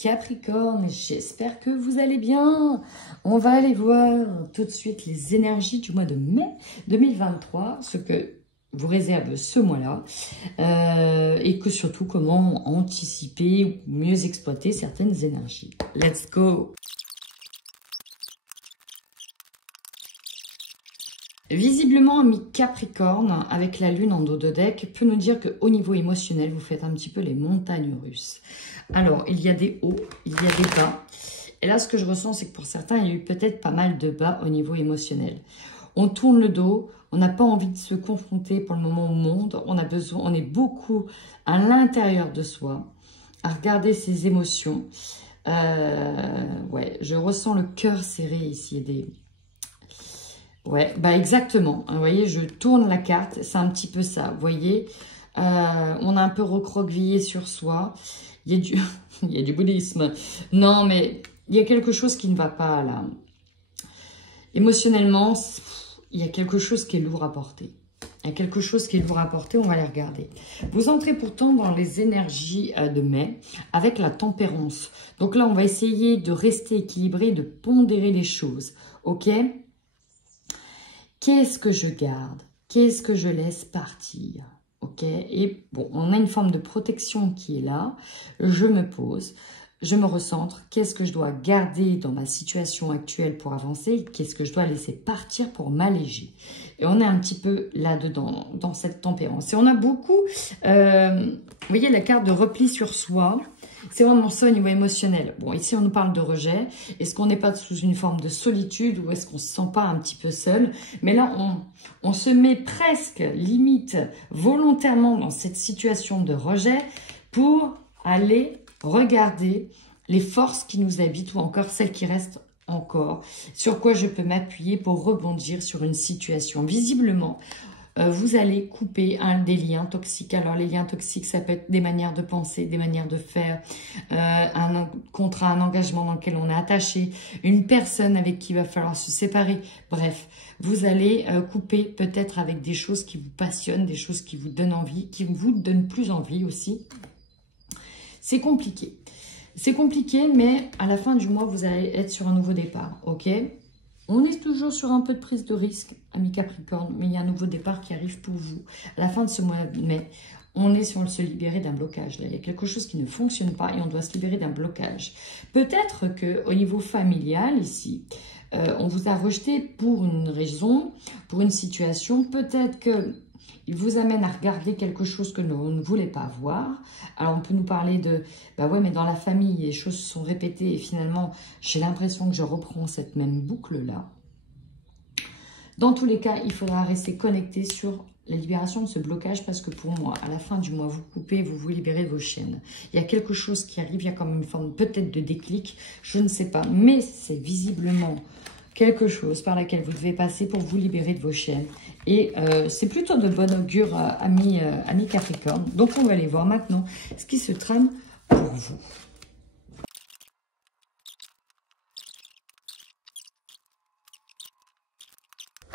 Capricorne, j'espère que vous allez bien. On va aller voir tout de suite les énergies du mois de mai 2023, ce que vous réserve ce mois-là, et que surtout comment anticiper ou mieux exploiter certaines énergies. Let's go! Visiblement, ami Capricorne, avec la lune en dos de deck, peut nous dire qu'au niveau émotionnel, vous faites un petit peu les montagnes russes. Alors, il y a des hauts, il y a des bas. Et là, ce que je ressens, c'est que pour certains, il y a eu peut-être pas mal de bas au niveau émotionnel. On tourne le dos, on n'a pas envie de se confronter pour le moment au monde. On est beaucoup à l'intérieur de soi, à regarder ses émotions. Ouais, je ressens le cœur serré ici. Ouais, bah exactement. Vous voyez, je tourne la carte, c'est un petit peu ça. Vous voyez, on a un peu recroquevillé sur soi. Il y a il y a du bouddhisme. Non, mais il y a quelque chose qui ne va pas là. Émotionnellement, il y a quelque chose qui est lourd à porter. Il y a quelque chose qui est lourd à porter, on va les regarder. Vous entrez pourtant dans les énergies de mai avec la tempérance. Donc là, on va essayer de rester équilibré, de pondérer les choses. Ok ? Qu'est-ce que je garde? Qu'est-ce que je laisse partir? Ok? Et bon, on a une forme de protection qui est là. Je me pose, je me recentre. Qu'est-ce que je dois garder dans ma situation actuelle pour avancer? Qu'est-ce que je dois laisser partir pour m'alléger? Et on est un petit peu là-dedans, dans cette tempérance. Et on a beaucoup, vous voyez, la carte de repli sur soi. C'est vraiment ça au niveau émotionnel. Bon, ici, on nous parle de rejet. Est-ce qu'on n'est pas sous une forme de solitude ou est-ce qu'on ne se sent pas un petit peu seul? Mais là, on se met presque, limite, volontairement dans cette situation de rejet pour aller regarder les forces qui nous habitent ou encore celles qui restent encore. Sur quoi je peux m'appuyer pour rebondir sur une situation. Visiblement, vous allez couper des liens toxiques. Alors, les liens toxiques, ça peut être des manières de penser, des manières de faire, un contrat, un engagement dans lequel on est attaché, une personne avec qui il va falloir se séparer. Bref, vous allez couper peut-être avec des choses qui vous passionnent, des choses qui vous donnent envie, qui vous donnent plus envie aussi. C'est compliqué. C'est compliqué, mais à la fin du mois, vous allez être sur un nouveau départ, ok ? On est toujours sur un peu de prise de risque, ami Capricorne, mais il y a un nouveau départ qui arrive pour vous. À la fin de ce mois de mai, on est sur se libérer d'un blocage. Là, il y a quelque chose qui ne fonctionne pas et on doit se libérer d'un blocage. Peut-être qu'au niveau familial, ici, on vous a rejeté pour une raison, pour une situation. Peut-être que il vous amène à regarder quelque chose que l'on ne voulait pas voir. Alors, on peut nous parler de, bah ouais, mais dans la famille, les choses se sont répétées et finalement, j'ai l'impression que je reprends cette même boucle-là. Dans tous les cas, il faudra rester connecté sur la libération de ce blocage parce que pour moi, à la fin du mois, vous coupez, vous vous libérez de vos chaînes. Il y a quelque chose qui arrive, il y a comme une forme peut-être de déclic, je ne sais pas, mais c'est visiblement quelque chose par laquelle vous devez passer pour vous libérer de vos chaînes. Et c'est plutôt de bon augure, ami Capricorne. Donc, on va aller voir maintenant ce qui se trame pour vous.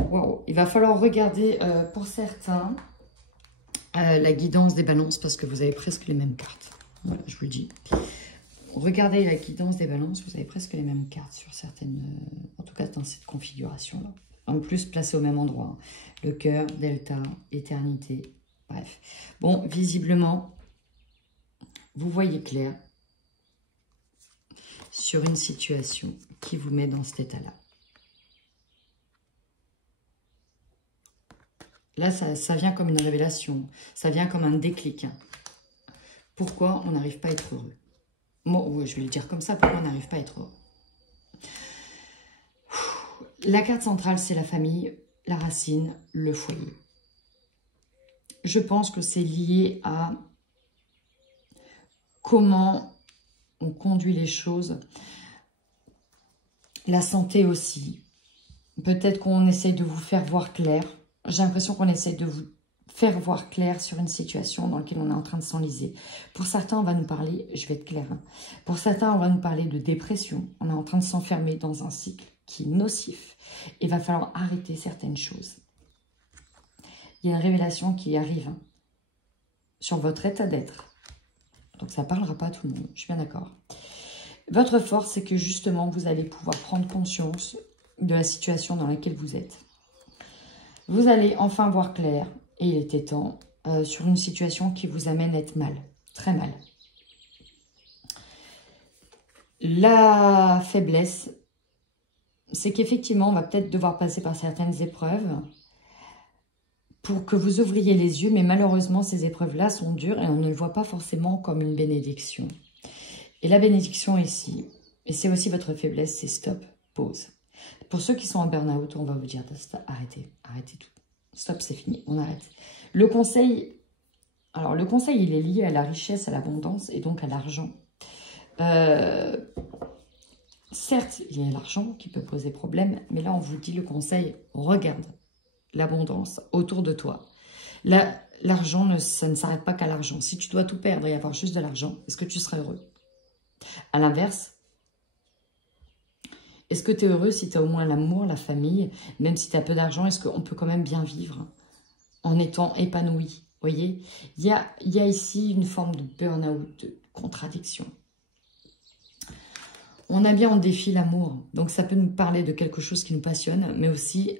Wow. Il va falloir regarder pour certains la guidance des balances parce que vous avez presque les mêmes cartes. Voilà, je vous le dis. Regardez la guidance des balances, vous avez presque les mêmes cartes sur certaines, en tout cas dans cette configuration-là. En plus, placé au même endroit. Le cœur, delta, éternité, bref. Bon, visiblement, vous voyez clair sur une situation qui vous met dans cet état-là. Là, ça vient comme une révélation, ça vient comme un déclic. Pourquoi on n'arrive pas à être heureux? Moi, ouais, je vais le dire comme ça, pourquoi on n'arrive pas à être heureux? La carte centrale, c'est la famille, la racine, le foyer. Je pense que c'est lié à comment on conduit les choses. La santé aussi. Peut-être qu'on essaye de vous faire voir clair. J'ai l'impression qu'on essaye de vous faire voir clair sur une situation dans laquelle on est en train de s'enliser. Pour certains, on va nous parler, je vais être claire, hein, pour certains, on va nous parler de dépression. On est en train de s'enfermer dans un cycle qui est nocif. Il va falloir arrêter certaines choses. Il y a une révélation qui arrive sur votre état d'être. Donc, ça ne parlera pas à tout le monde, je suis bien d'accord. Votre force, c'est que justement, vous allez pouvoir prendre conscience de la situation dans laquelle vous êtes. Vous allez enfin voir clair, et il était temps, sur une situation qui vous amène à être mal, très mal. La faiblesse, c'est qu'effectivement, on va peut-être devoir passer par certaines épreuves pour que vous ouvriez les yeux, mais malheureusement, ces épreuves-là sont dures et on ne le voit pas forcément comme une bénédiction. Et la bénédiction ici, et c'est aussi votre faiblesse, c'est stop, pause. Pour ceux qui sont en burn-out, on va vous dire arrêtez, arrêtez tout. Stop, c'est fini, on arrête. Le conseil, alors le conseil, il est lié à la richesse, à l'abondance et donc à l'argent. Certes, il y a l'argent qui peut poser problème, mais là, on vous dit le conseil, regarde l'abondance autour de toi. L'argent, ça ne s'arrête pas qu'à l'argent. Si tu dois tout perdre et avoir juste de l'argent, est-ce que tu seras heureux? À l'inverse, est-ce que tu es heureux si tu as au moins l'amour, la famille, même si tu as peu d'argent, est-ce qu'on peut quand même bien vivre en étant épanoui? Vous voyez, il y a ici une forme de burn-out, de contradiction. On a bien en défi l'amour, donc ça peut nous parler de quelque chose qui nous passionne, mais aussi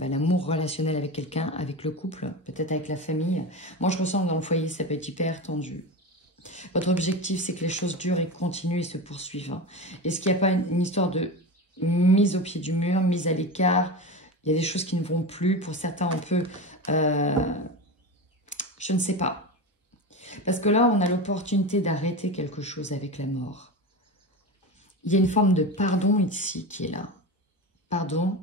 l'amour relationnel avec quelqu'un, avec le couple, peut-être avec la famille. Moi, je ressens que dans le foyer, ça peut être hyper tendu. Votre objectif, c'est que les choses durent et continuent et se poursuivent. Est-ce qu'il n'y a pas une histoire de mise au pied du mur, mise à l'écart? Il y a des choses qui ne vont plus. Pour certains, on peut... je ne sais pas. Parce que là, on a l'opportunité d'arrêter quelque chose avec la mort. Il y a une forme de pardon ici qui est là. Pardon.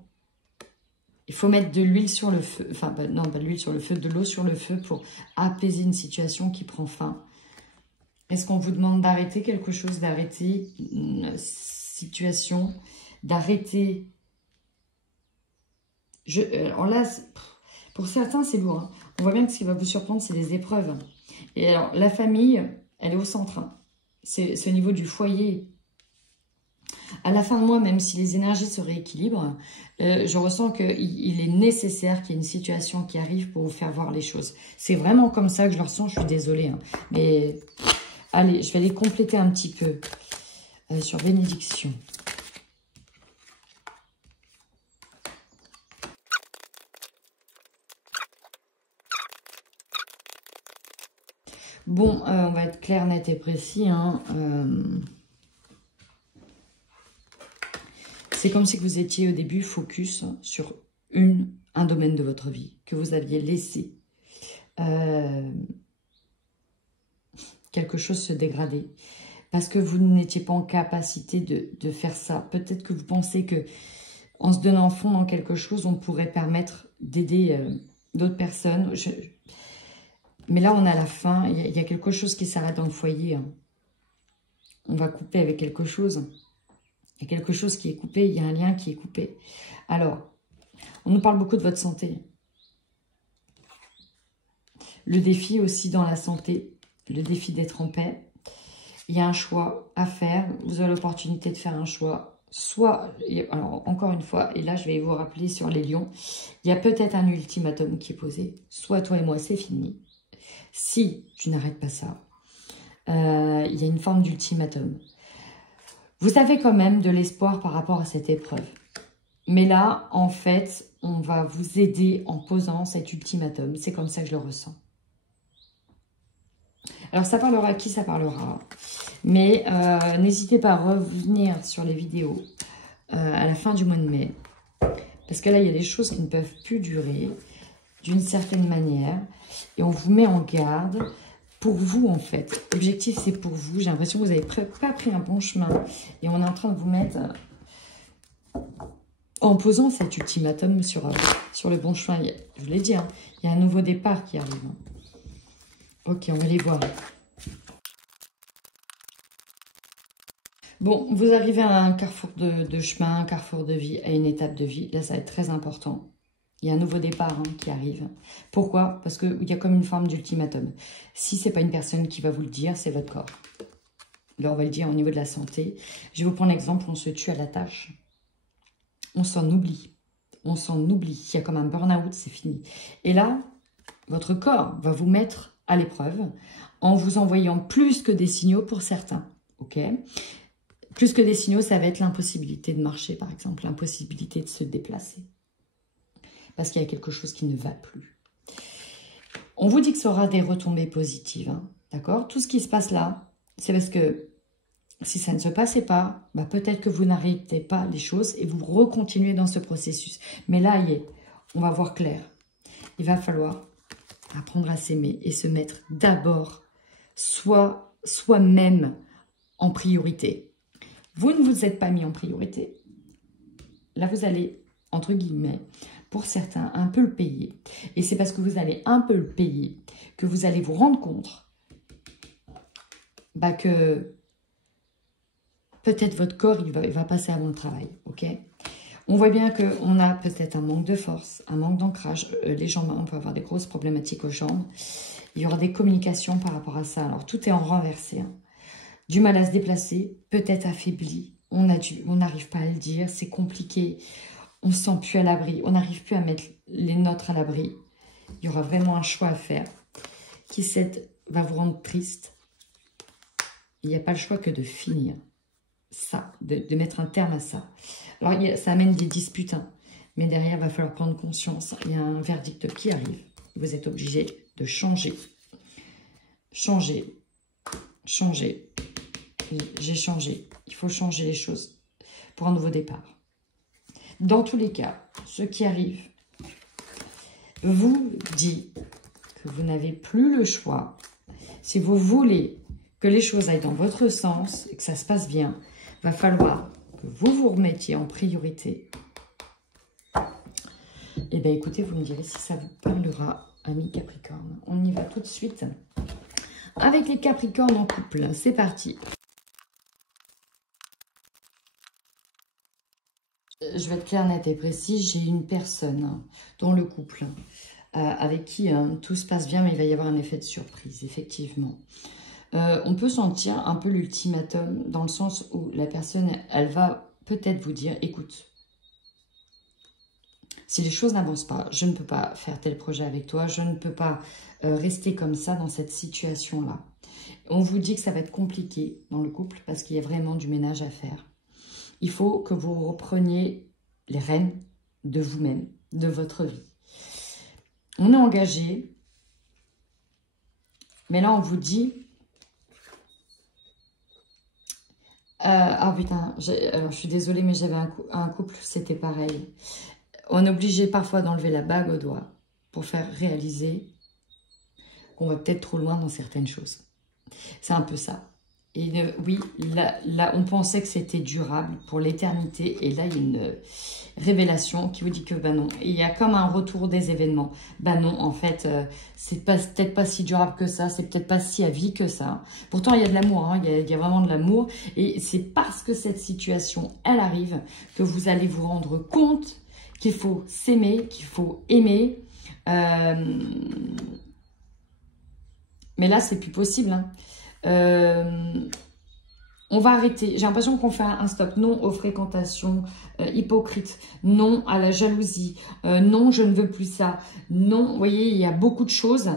Il faut mettre de l'huile sur le feu. Enfin, non, pas de l'huile sur le feu, de l'eau sur le feu pour apaiser une situation qui prend fin. Est-ce qu'on vous demande d'arrêter quelque chose, d'arrêter une situation, d'arrêter... Alors là, pour certains, c'est lourd. Hein. On voit bien que ce qui va vous surprendre, c'est les épreuves. Et alors, la famille, elle est au centre. Hein. C'est au niveau du foyer. À la fin de mois, même si les énergies se rééquilibrent, je ressens qu'il est nécessaire qu'il y ait une situation qui arrive pour vous faire voir les choses. C'est vraiment comme ça que je le ressens, je suis désolée. Hein. Mais allez, je vais les compléter un petit peu sur bénédiction. Bon, on va être clair, net et précis. Hein. C'est comme si vous étiez au début focus sur un domaine de votre vie que vous aviez laissé quelque chose se dégrader parce que vous n'étiez pas en capacité de faire ça. Peut-être que vous pensez que en se donnant fond dans quelque chose, on pourrait permettre d'aider d'autres personnes. Mais là, on est à la fin. Il y a quelque chose qui s'arrête dans le foyer. Hein. On va couper avec quelque chose. Il y a quelque chose qui est coupé, il y a un lien qui est coupé. Alors, on nous parle beaucoup de votre santé. Le défi aussi dans la santé, le défi d'être en paix. Il y a un choix à faire. Vous avez l'opportunité de faire un choix. Soit, alors encore une fois, et là je vais vous rappeler sur les lions, il y a peut-être un ultimatum qui est posé. Soit toi et moi, c'est fini. Si tu n'arrêtes pas ça, il y a une forme d'ultimatum. Vous avez quand même de l'espoir par rapport à cette épreuve. Mais là, en fait, on va vous aider en posant cet ultimatum. C'est comme ça que je le ressens. Alors, ça parlera à qui ça parlera. Mais n'hésitez pas à revenir sur les vidéos à la fin du mois de mai. Parce que là, il y a des choses qui ne peuvent plus durer d'une certaine manière. Et on vous met en garde... Pour vous, en fait. L'objectif, c'est pour vous. J'ai l'impression que vous n'avez pas pris un bon chemin. Et on est en train de vous mettre... En posant cet ultimatum sur le bon chemin. Je vous l'ai dit, hein, il y a un nouveau départ qui arrive. Ok, on va les voir. Bon, vous arrivez à un carrefour de chemin, un carrefour de vie, à une étape de vie. Là, ça va être très important. Il y a un nouveau départ qui arrive. Pourquoi? Parce qu'il y a comme une forme d'ultimatum. Si ce n'est pas une personne qui va vous le dire, c'est votre corps. Là, on va le dire au niveau de la santé. Je vais vous prendre l'exemple, on se tue à la tâche. On s'en oublie. On s'en oublie. Il y a comme un burn-out, c'est fini. Et là, votre corps va vous mettre à l'épreuve en vous envoyant plus que des signaux pour certains. Ok? Plus que des signaux, ça va être l'impossibilité de marcher, par exemple, l'impossibilité de se déplacer. Parce qu'il y a quelque chose qui ne va plus. On vous dit que ça aura des retombées positives, hein, d'accord? Tout ce qui se passe là, c'est parce que si ça ne se passait pas, bah peut-être que vous n'arrêtez pas les choses et vous recontinuez dans ce processus. Mais là, on va voir clair. Il va falloir apprendre à s'aimer et se mettre d'abord soi-même en priorité. Vous ne vous êtes pas mis en priorité. Là, vous allez, entre guillemets, pour certains, un peu le payer. Et c'est parce que vous allez un peu le payer que vous allez vous rendre compte bah, que peut-être votre corps, il va passer avant le travail. Ok ? On voit bien qu'on a peut-être un manque de force, un manque d'ancrage. Les jambes, on peut avoir des grosses problématiques aux jambes. Il y aura des communications par rapport à ça. Alors, tout est en renversé. Hein. Du mal à se déplacer, peut-être affaibli. On n'arrive pas à le dire, c'est compliqué. On ne se sent plus à l'abri. On n'arrive plus à mettre les nôtres à l'abri. Il y aura vraiment un choix à faire qui va vous rendre triste. Il n'y a pas le choix que de finir ça, de mettre un terme à ça. Alors, ça amène des disputes, hein, mais derrière, il va falloir prendre conscience. Il y a un verdict qui arrive. Vous êtes obligé de changer. Changer. Changer. J'ai changé. Il faut changer les choses pour un nouveau départ. Dans tous les cas, ce qui arrive vous dit que vous n'avez plus le choix. Si vous voulez que les choses aillent dans votre sens et que ça se passe bien, il va falloir que vous vous remettiez en priorité. Eh bien, écoutez, vous me direz si ça vous parlera, amis Capricorne. On y va tout de suite avec les Capricornes en couple. C'est parti. Je vais être claire, nette et précise. J'ai une personne dans le couple avec qui tout se passe bien, mais il va y avoir un effet de surprise, effectivement. On peut sentir un peu l'ultimatum dans le sens où la personne, elle va peut-être vous dire, écoute, si les choses n'avancent pas, je ne peux pas faire tel projet avec toi, je ne peux pas rester comme ça dans cette situation-là. On vous dit que ça va être compliqué dans le couple parce qu'il y a vraiment du ménage à faire. Il faut que vous repreniez les rênes de vous-même, de votre vie. On est engagé, mais là on vous dit... ah putain, alors, je suis désolée, mais j'avais un couple, c'était pareil. On est obligé parfois d'enlever la bague au doigt pour faire réaliser qu'on va peut-être trop loin dans certaines choses. C'est un peu ça. Et oui, là, on pensait que c'était durable pour l'éternité. Et là, il y a une révélation qui vous dit que ben non. Et il y a comme un retour des événements. Ben non, en fait, c'est peut-être pas si durable que ça. C'est peut-être pas si à vie que ça. Pourtant, il y a de l'amour. Hein, il y a vraiment de l'amour. Et c'est parce que cette situation, elle arrive, que vous allez vous rendre compte qu'il faut s'aimer, qu'il faut aimer. Mais là, c'est plus possible. Hein. On va arrêter. J'ai l'impression qu'on fait un stop. Non aux fréquentations hypocrites. Non à la jalousie. Non, je ne veux plus ça. Non, vous voyez, il y a beaucoup de choses.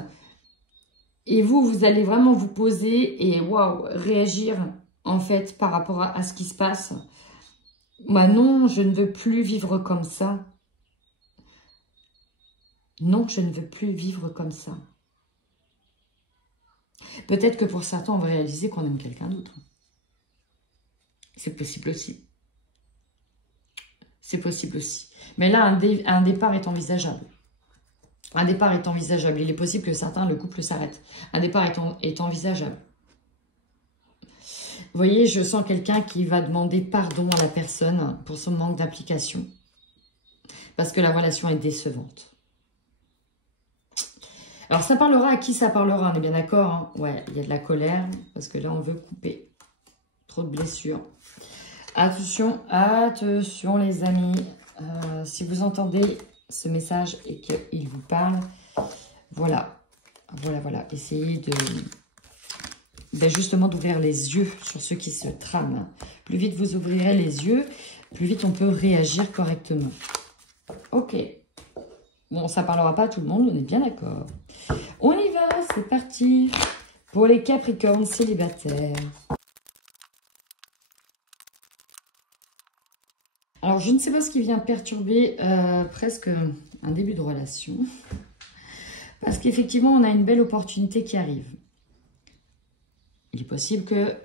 Et vous allez vraiment vous poser et waouh, réagir en fait par rapport à ce qui se passe. Moi, non, je ne veux plus vivre comme ça. Non, je ne veux plus vivre comme ça. Peut-être que pour certains, on va réaliser qu'on aime quelqu'un d'autre. C'est possible aussi. C'est possible aussi. Mais là, un départ est envisageable. Un départ est envisageable. Il est possible que certains, le couple s'arrête. Un départ est envisageable. Vous voyez, je sens quelqu'un qui va demander pardon à la personne pour son manque d'implication. Parce que la relation est décevante. Alors, ça parlera à qui ça parlera, on est bien d'accord, hein. Ouais, il y a de la colère, parce que là, on veut couper. Trop de blessures. Attention, attention les amis. Si vous entendez ce message et qu'il vous parle, voilà. Voilà. Essayez justement d'ouvrir les yeux sur ce qui se trame. Plus vite vous ouvrirez les yeux, plus vite on peut réagir correctement. Ok. Bon, ça ne parlera pas à tout le monde, on est bien d'accord. On y va, c'est parti pour les Capricornes célibataires. Alors, je ne sais pas ce qui vient perturber presque un début de relation. Parce qu'effectivement, on a une belle opportunité qui arrive. Il est possible que...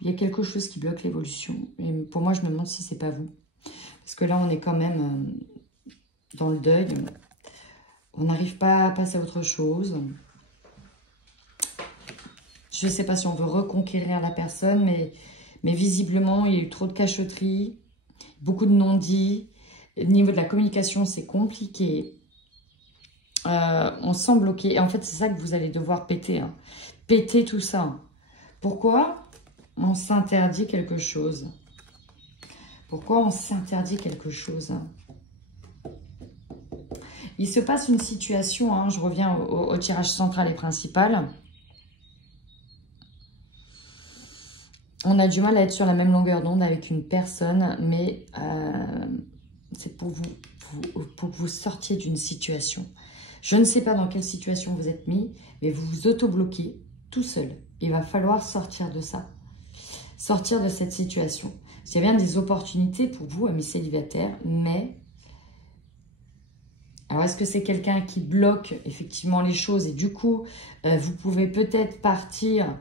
il y a quelque chose qui bloque l'évolution. Et pour moi, je me demande si c'est pas vous. Parce que là, on est quand même dans le deuil. On n'arrive pas à passer à autre chose. Je ne sais pas si on veut reconquérir la personne, mais visiblement, il y a eu trop de cachotterie, beaucoup de non-dits. Au niveau de la communication, c'est compliqué. On sent bloqué. Et en fait, c'est ça que vous allez devoir péter. Hein. Péter tout ça. Pourquoi on s'interdit quelque chose? Pourquoi on s'interdit quelque chose? Il se passe une situation, hein, je reviens au tirage central et principal. On a du mal à être sur la même longueur d'onde avec une personne, mais c'est pour que vous sortiez d'une situation. Je ne sais pas dans quelle situation vous êtes mis, mais vous vous auto-bloquez tout seul. Il va falloir sortir de ça. Sortir de cette situation. Il y a bien des opportunités pour vous, amis célibataires, mais... Alors, est-ce que c'est quelqu'un qui bloque effectivement les choses et du coup, vous pouvez peut-être partir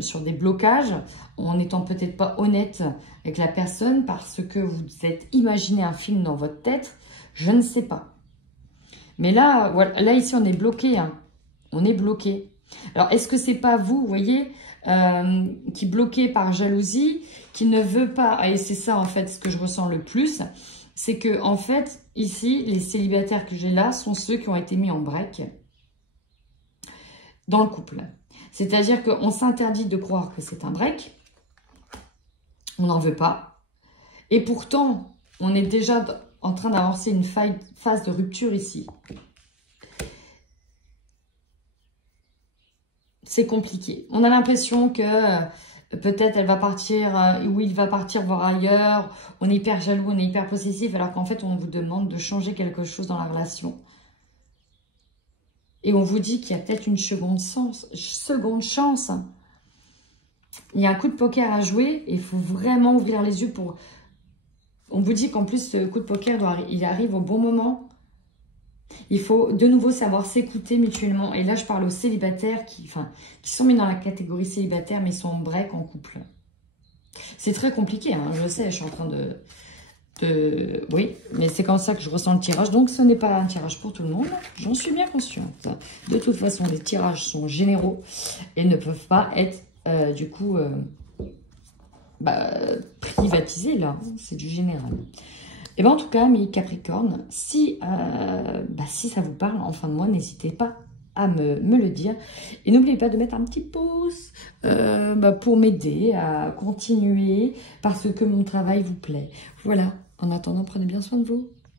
sur des blocages en n'étant peut-être pas honnête avec la personne parce que vous êtes imaginé un film dans votre tête? Je ne sais pas. Mais là, voilà, là ici, on est bloqué. Hein. On est bloqué. Alors, est-ce que c'est pas vous, vous voyez, qui bloqué par jalousie, qui ne veut pas... Et c'est ça, en fait, ce que je ressens le plus. C'est que, en fait, ici, les célibataires que j'ai là sont ceux qui ont été mis en break dans le couple. C'est-à-dire qu'on s'interdit de croire que c'est un break. On n'en veut pas. Et pourtant, on est déjà en train d'avancer une phase de rupture ici. C'est compliqué. On a l'impression que peut-être elle va partir, ou il va partir voir ailleurs. On est hyper jaloux, on est hyper possessif, alors qu'en fait, on vous demande de changer quelque chose dans la relation. Et on vous dit qu'il y a peut-être une seconde chance. Il y a un coup de poker à jouer et il faut vraiment ouvrir les yeux pour... On vous dit qu'en plus, ce coup de poker, il arrive au bon moment. Il faut de nouveau savoir s'écouter mutuellement. Et là, je parle aux célibataires qui sont mis dans la catégorie célibataire, mais sont en break en couple. C'est très compliqué, hein, je sais, je suis en train de... Oui, mais c'est comme ça que je ressens le tirage. Donc, ce n'est pas un tirage pour tout le monde. J'en suis bien consciente. De toute façon, les tirages sont généraux et ne peuvent pas être, du coup, privatisés, là. C'est du général. Et bien, en tout cas, mes Capricornes, si ça vous parle en fin de mois, n'hésitez pas à me le dire. Et n'oubliez pas de mettre un petit pouce pour m'aider à continuer parce que mon travail vous plaît. Voilà. En attendant, prenez bien soin de vous.